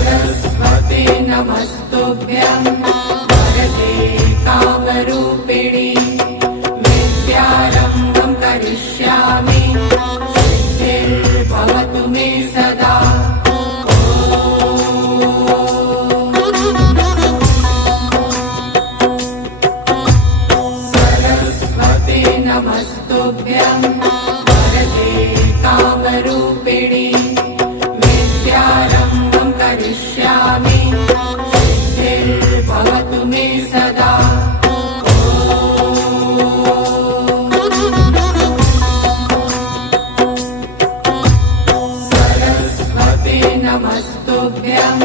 सरस्वते नमस्तुभ्यं वरदे कामरूपिणि विद्यारम्भं करिष्यामि सिद्धिर्भवतु मे सदा। सरस्वते नमस्तुभ्यं वरदे कामरूपिणि विद्यारम्भं करिष्यामि सिद्धिर्भवतु मे सदा। सरस्वते नमस्तुभ्यं